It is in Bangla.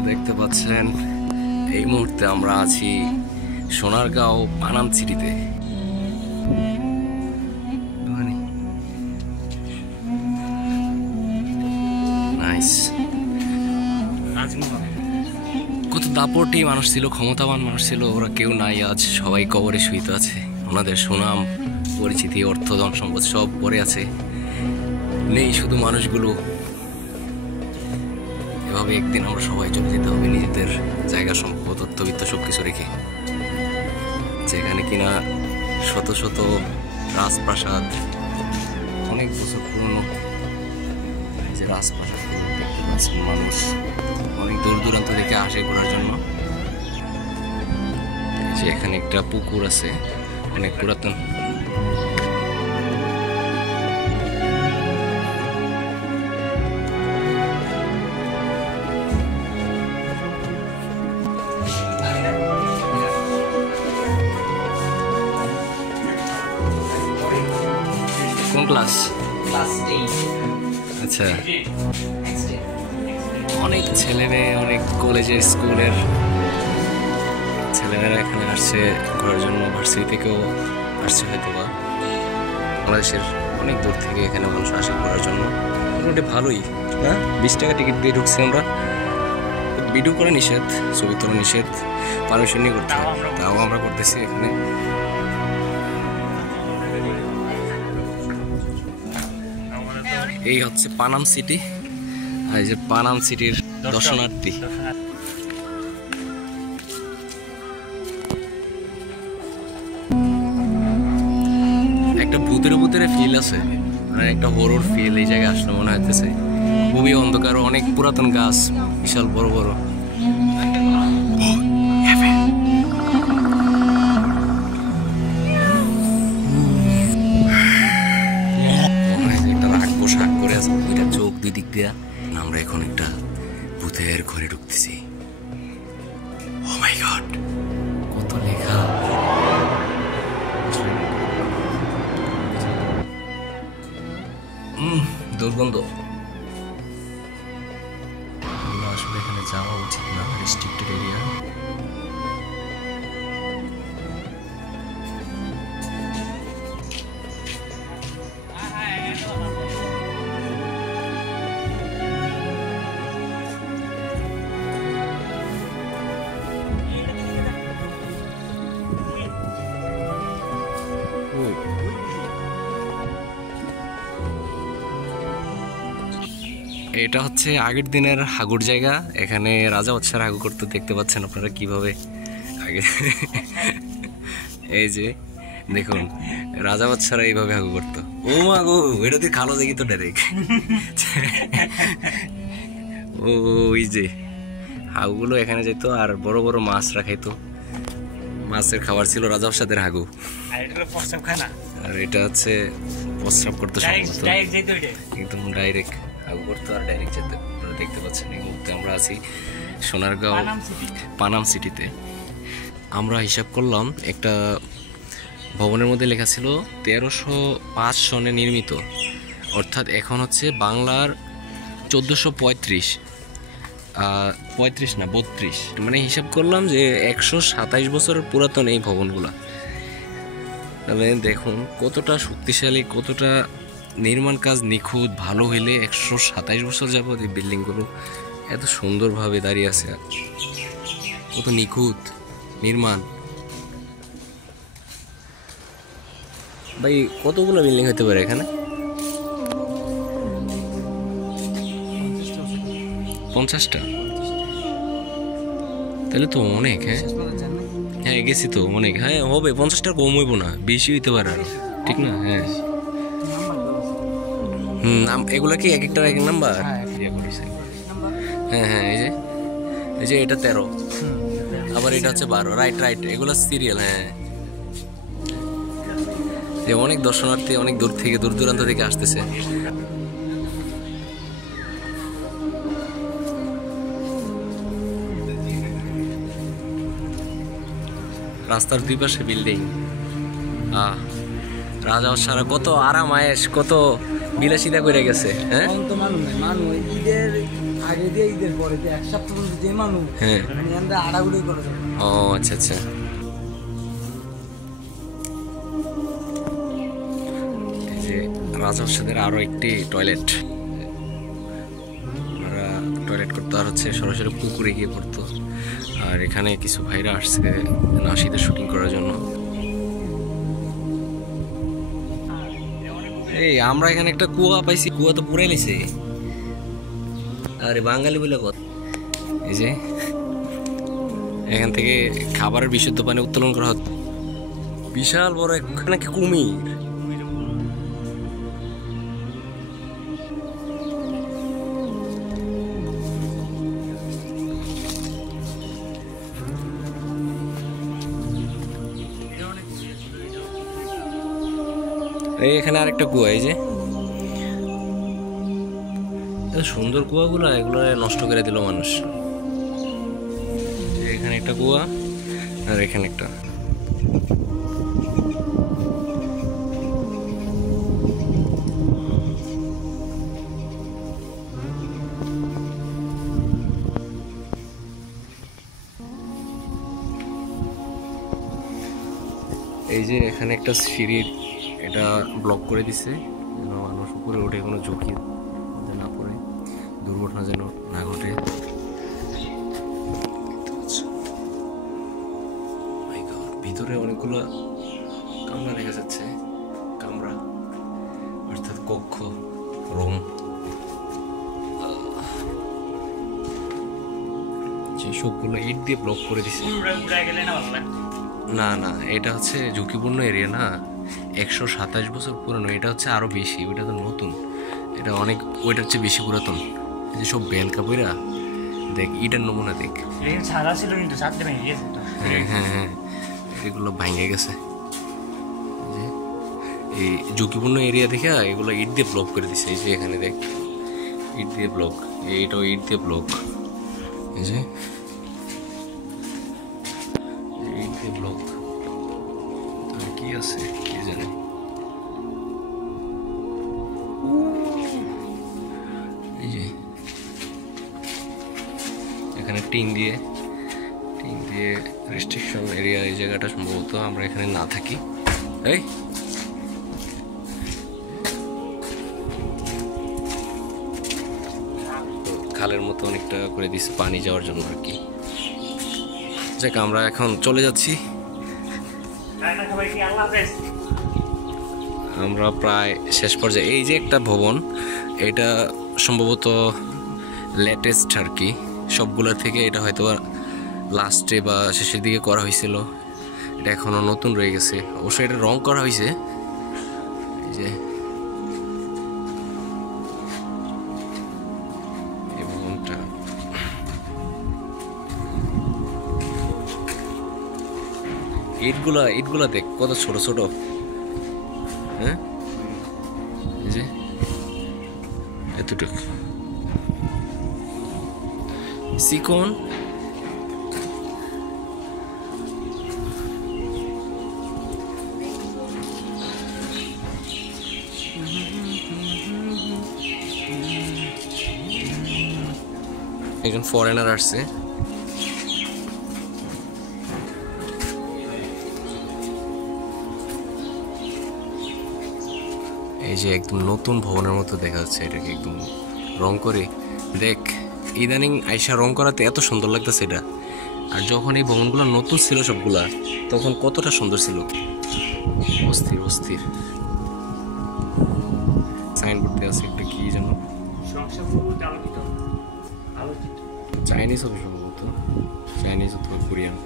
আপনারা দেখতে পাচ্ছেন এই মুহূর্তে আমরা আছি সোনারগাঁও পানাম সিটিতে। কত দাপটি মানুষ ছিল, ক্ষমতাবান মানুষ ছিল, ওরা কেউ নাই আজ, সবাই কবরে শুইত আছে। ওনাদের সুনাম পরিচিতি অর্থ ধন সম্পদ সব পড়ে আছে, নেই শুধু মানুষগুলো। এভাবে একদিন আমরা সবাই চলে যেতে হবে নিজেদের জায়গা সম্পদ তথ্যবিত্ত সবকিছু রেখে, যেখানে কিনা শত শত রাজপ্রাসাদ, অনেক বছর পুরনো যে রাজপ্রাসাদ দেখতে পাচ্ছেন, মানুষ অনেক দূর দূরান্ত থেকে আসে ঘোরার জন্য। যে এখানে একটা পুকুর আছে অনেক পুরাতন, কোন ক্লাস? আচ্ছা, অনেক ছেলেমেয়ে, অনেক কলেজের স্কুলের ছেলেমেয়েরা এখানে আসছে ঘোরার জন্য। ভার্সিটি থেকেও আসছে হয়তো বা, বাংলাদেশের অনেক দূর থেকে এখানে মানুষ আসে ঘোরার জন্য। মোটামুটি ভালোই, হ্যাঁ 20 টাকা টিকিট দিয়ে ঢুকছি আমরা। ভিডিও করা নিষেধ, ছবি তোলা নিষেধ, পারমিশন নিয়ে করতে হবে, তাও আমরা করতেছি এখানে। এই হচ্ছে পানাম সিটি, আর এই যে পানাম সিটির দর্শনার্থী। একটা ভূতের ভূতের ফিল আছে, মানে একটা হরর ফিল এই জায়গায় আসলে মনে হইতেছে। খুবই অন্ধকার, অনেক পুরাতন গাছ, বিশাল বড় বড়। চোখ দুই দিক দিয়া আমরা এখন একটা ভূতের ঘরে ঢুকতেছি। ও মাই গড, কত লেখা, দুর্গন্ধ। আসলে এখানে যাওয়া উচিত না, রেস্ট্রিক্টেড এরিয়া। এটা হচ্ছে আগের দিনের হাগুর জায়গা, এখানে রাজা বাদশারা হাগু করতে দেখতে পাচ্ছেন আপনারা কিভাবে আগে। এই যে দেখুন, রাজা বাদশারা এইভাবে হাগু করতো। ও মা গো, এটা দিয়ে খালো দেখি তো ডাইরেক্ট। ওই যে হাগুগুলো এখানে যেত, আর বড় বড় মাছরা খাইতো, মাছের খাবার ছিল রাজা বাদশাদের হাগু। আর এটা হচ্ছে প্রস্রাব করতে একদম ডাইরেক্ট হাগু করতো আর ডাইরেক্ট যেতে। আপনারা দেখতে পাচ্ছেন এই মুহূর্তে আমরা আছি সোনারগাঁও পানাম সিটিতে। আমরা হিসাব করলাম, একটা ভবনের মধ্যে লেখা ছিল 1305 সনে নির্মিত, অর্থাৎ এখন হচ্ছে বাংলার 1435, 35 না 32, মানে হিসাব করলাম যে 127 বছরের পুরাতন এই ভবনগুলা। তাহলে দেখুন কতটা শক্তিশালী, কতটা নির্মাণ কাজ নিখুঁত। ভালো হইলে 127 বছর যাবত এই বিল্ডিংগুলো এত সুন্দরভাবে দাঁড়িয়ে আছে, কত নিখুঁত নির্মাণ। ভাই কতগুলো বিল্ডিং হতে পারে এখানে? 50টা? তাহলে তো অনেক। হ্যাঁ হ্যাঁ গেছি তো অনেক। হ্যাঁ হবে, 50টা কম হইব না, বেশি হইতে পারে আরো, ঠিক না? হ্যাঁ নাম এগুলা কি এক একটা এক নাম্বার? হ্যাঁ হ্যাঁ, এই যে এটা 13, আবার এটা হচ্ছে 12। রাইট রাইট, এগুলা সিরিয়াল। হ্যাঁ, যে অনেক দর্শনার্থী অনেক দূর থেকে, দূর দূরান্ত থেকে আসতেছে। রাস্তার দুই পাশে বিল্ডিং। রাজা বাদশারা কত আরাম আয়েশ, কত বিলাসিতা করে গেছে। হ্যাঁ, আগে দিয়ে ঈদের পরে যে এক সপ্তাহ পর্যন্ত যে মানুষ মানে আমরা আড়াগুড়ি করে দেবো। ও আচ্ছা আচ্ছা। এই যে রাজপ্রাসাদের আরো একটি টয়লেট, ওনারা টয়লেট করতো আর হচ্ছে সরাসরি পুকুরে গিয়ে করতো। আর এখানে কিছু ভাইরা আসছে নাশিদের শুটিং করার জন্য। এই আমরা এখানে একটা কুয়া পাইছি, কুয়া তো পুরাই লিছে। আরে বাঙালি বলে কথা। এই যে এখান থেকে খাবারের বিশুদ্ধ পানি উত্তোলন করা হচ্ছে। বিশাল বড় এখানে কি কুমির। এই এখানে আরেকটা কুয়া, এই যে সুন্দর কুয়াগুলো, এগুলো নষ্ট করে দিল মানুষ। এখানে একটা কুয়া আর এখানে একটা। এই যে এখানে একটা সিঁড়ির এটা ব্লক করে দিছে, মানুষ উপরে উঠে কোনো ঝুঁকি না পড়ে, দুর্ঘটনা যেন না ঘটে। ভিতরে অনেকগুলো কামরা দেখা যাচ্ছে, কামরা অর্থাৎ কক্ষ, রুম। যে সবগুলো ইট দিয়ে ব্লক করে দিছে। না না, এটা হচ্ছে ঝুঁকিপূর্ণ এরিয়া না, 127 বছর পুরানো। এটা হচ্ছে আরো বেশি, ওইটা তো নতুন, এটা অনেক ওইটার চেয়ে বেশি পুরাতন। এই যে সব বেলকা বইরা দেখ, ইটার নমুনা দেখ। হ্যাঁ হ্যাঁ হ্যাঁ, এগুলো ভাঙে গেছে। এই ঝুঁকিপূর্ণ এরিয়া দেখে এগুলো ইট দিয়ে ব্লক করে দিছে। এই যে এখানে দেখ, ইট দিয়ে ব্লক, এইটাও ইট দিয়ে ব্লক। এই যে ইট দিয়ে ব্লক, কি আছে কি জানে। এই যে এখানে টিন দিয়ে রেস্ট্রিকশন এরিয়া, এই জায়গাটা সম্ভবত আমরা এখানে না থাকি। এই খালের মতো অনেকটা করে দিচ্ছে পানি যাওয়ার জন্য আর কি। যাক, আমরা এখন চলে যাচ্ছি। আমরা প্রায় শেষ পর্যায়ে। এই যে একটা ভবন, এটা সম্ভবত লেটেস্ট আর কি, সবগুলোর থেকে এটা হয়তো লাস্টে বা শেষের দিকে করা হয়েছিল। এটা এখনো নতুন রয়ে গেছে, অবশ্যই এটা রং করা হয়েছে। এই যে এই ভবনটা, ইটগুলা দেখ কত ছোট ছোট। হ্যাঁ, এই যে এতটুকু চিকন। একজন ফরেনার আসছে। এই যে একদম নতুন ভবনের মতো দেখা যাচ্ছে, এটাকে একদম রং করে দেখ। ইদানিং আইসা রং করাতে এত সুন্দর লাগতেছে এটা, আর যখন এই ভবনগুলো নতুন ছিল সবগুলা, তখন কতটা সুন্দর ছিল। অস্থির অস্থির। সাইনবোর্ড দেওয়া আছে একটা, কি যেন চাইনিজ হবে সম্ভবত, চাইনিজ অথবা কোরিয়ান।